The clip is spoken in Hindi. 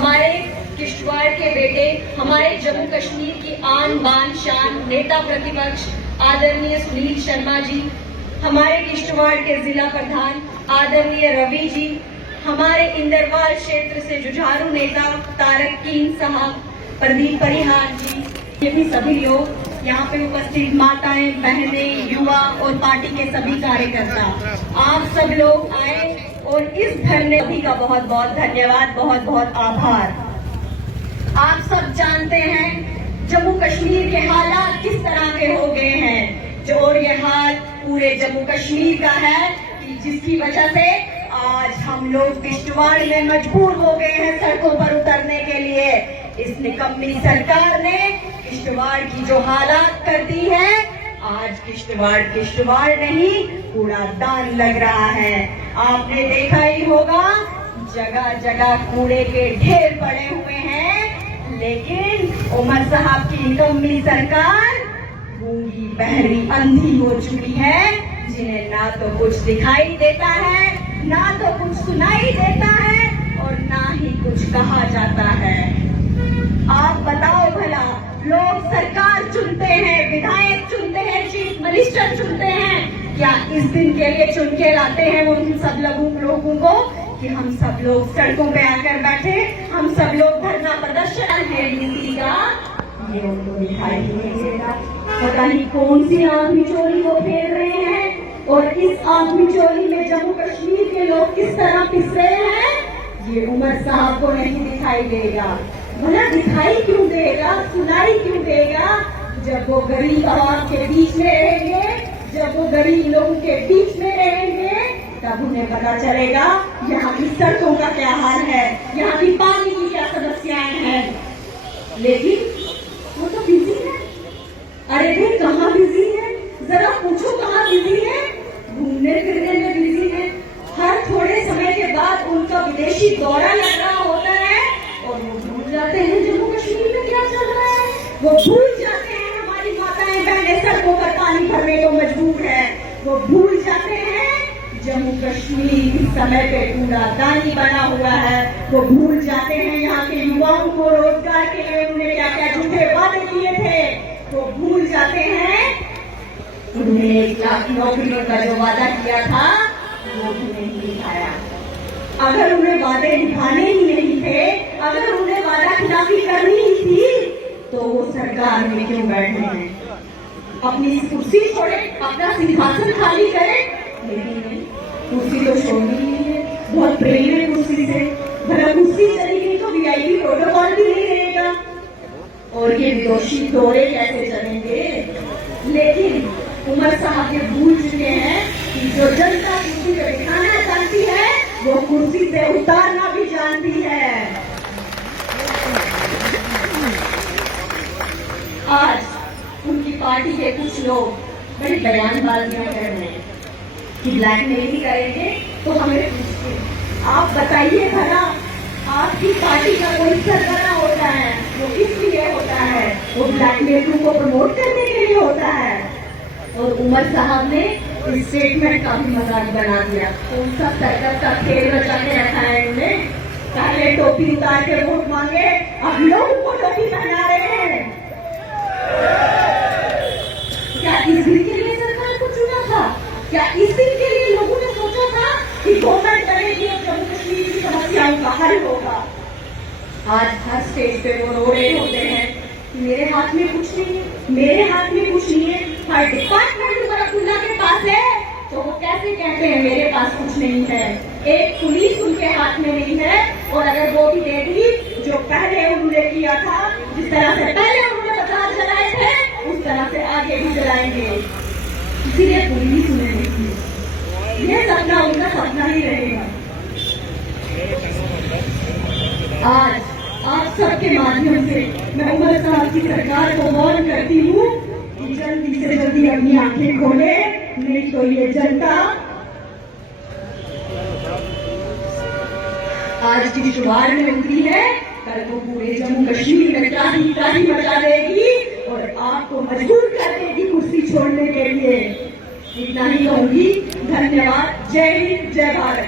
हमारे किश्तवाड़ के बेटे, हमारे जम्मू कश्मीर की आन बान शान नेता प्रतिपक्ष आदरणीय सुनील शर्मा जी, हमारे किश्तवाड़ के जिला प्रधान आदरणीय रवि जी, हमारे इंदरवाल क्षेत्र से जुझारू नेता तारकीन साहब, प्रदीप परिहार जी, ये भी सभी लोग यहाँ पे उपस्थित माताएं, बहनें, युवा और पार्टी के सभी कार्यकर्ता, आप सब लोग आए और इस धरने सभी का बहुत बहुत धन्यवाद, बहुत बहुत आभार। आप सब जानते हैं जम्मू कश्मीर के हालात किस तरह के हो गए हैं, जो और ये हाल पूरे जम्मू कश्मीर का है कि जिसकी वजह से आज हम लोग किश्तवाड़ में मजबूर हो गए हैं सड़कों पर उतरने के लिए। इस निकम्मी सरकार ने किश्तवाड़ की जो हालात कर दी है, आज किश्तवाड़ नहीं कूड़ादान लग रहा है। आपने देखा ही होगा जगह जगह कूड़े के ढेर पड़े हुए हैं, लेकिन उमर साहब की निकम्मी सरकार गूंगी बहरी अंधी हो चुकी है, जिन्हें ना तो कुछ दिखाई देता है, ना तो कुछ सुनाई देता है और ना ही कुछ कहा जाता है। आप बताओ भला, लोग सरकार चुनते हैं, विधायक चुनते हैं, चीफ मिनिस्टर चुनते हैं, क्या इस दिन के लिए चुन के लाते हैं वो उन सब लोगों को कि हम सब लोग सड़कों पे आकर बैठे, हम सब लोग धरना प्रदर्शन का ये उनको दिखाई नहीं देगा। पता नहीं कौन सी आदमी चोरी को फेर रहे हैं और इस आदमी चोरी में जम्मू कश्मीर के लोग किस तरह पिस रहे हैं, ये उमर साहब को नहीं दिखाई देगा। भला दिखाई क्यों देगा, सुनाई क्यों देगा? जब वो गरीब आवाम के बीच में रहेंगे, जब वो गरीब लोगों के बीच में रहेंगे, तब उन्हें पता चलेगा यहाँ की सड़कों का क्या हाल है, यहाँ की पानी की क्या समस्याएं हैं। लेकिन वो तो बिजी है। अरे भाई कहाँ बिजी है, जरा पूछो कहाँ बिजी है? घूमने फिरने में बिजी है। हर थोड़े समय के बाद उनका विदेशी दौरा लग रहा होता है और वो भूल जाते हैं जम्मू कश्मीर में क्या चल रहा है। वो भूल जाते हैं हमारी माताएं बहनें सड़कों पर पानी भरने को मजबूर है। वो भूल जाते हैं जम्मू कश्मीर इस समय पे कूड़ादानी बना हुआ है। वो भूल जाते हैं यहाँ के युवाओं को रोजगार के लिए उन्हें क्या क्या झूठे वादे किए थे। वो भूल जाते हैं उन्हें 1 लाख नौकरियों का जो वादा किया था वो भी नहीं निभाया। अगर उन्हें वादे निभाने ही नहीं थे, अगर उन्हें वादा खिलाफी करनी ही थी, तो वो सरकार में क्यों बैठे हैं? अपनी कुर्सी छोड़े, अपना सिंहासन खाली करे, लेकिन कुर्सी तो छोड़नी ही है। बहुत प्रेम है कुर्सी से, भला कुर्सी चली गई तो वीआईपी प्रोटोकॉल भी नहीं रहेगा और ये विदेशी दौरे कैसे चलेंगे? लेकिन उमर साहब ये भूल चुके हैं कि जो जनता कुर्सी पे बिठाना जानती है, वो कुर्सी से उतारना भी जानती है। आज उनकी पार्टी के कुछ लोग बड़ी बयानबाजियां कर रहे हैं कि ब्लैकमेलिंग करेंगे तो हमें पूछिए, आप बताइए भला आपकी पार्टी का कोई सरगना होता है, वो किस लिए होता है? वो ब्लैकमेलिंग को प्रमोट करने के लिए होता है। और उमर साहब ने इस स्टेटमेंट का भी मजाक बना दिया। तो उन सब सर्कस का खेल रचा के रखा है उन्हें। पहले टोपी उतार के वोट मांगे, अब लोग उनको टोपी पहना रहे हैं। क्या इस दिन के लिए सरकार को चुना था? क्या इस दिन के लिए लोगों ने सोचा था कि गवर्नमेंट करेगी और जम्मू कश्मीर की समस्याओं का हल होगा? आज हर स्टेज पे वो रो रहे होते हैं, मेरे हाथ में कुछ नहीं है, मेरे हाथ में कुछ नहीं है। हर डिपार्टमेंट बरामुल्ला के पास है तो वो कैसे कहते हैं मेरे पास कुछ नहीं है? एक पुलिस उनके हाथ में नहीं है और अगर वो भी देगी जो पहले उन्होंने किया था, जिस तरह से पहले उन्होंने बाजार चलाए थे, उस तरह से आगे भी चलाएंगे। इसीलिए पुलिस उन्हें नहीं, ये सपना उनका सपना ही रहेगा। आज आप सबके माध्यम से मैं उमर साहब की सरकार को वार्न करती हूँ कि जल्दी से जल्दी अपनी आंखें खोले, नहीं तो ये जनता आज की किश्तवाड़ में उतरी है, कल को पूरे जम्मू कश्मीर में त्राही मचा देगी और आपको मजबूर कर देगी कुर्सी छोड़ने के लिए। इतना ही कहूंगी। धन्यवाद। जय हिंद, जय भारत।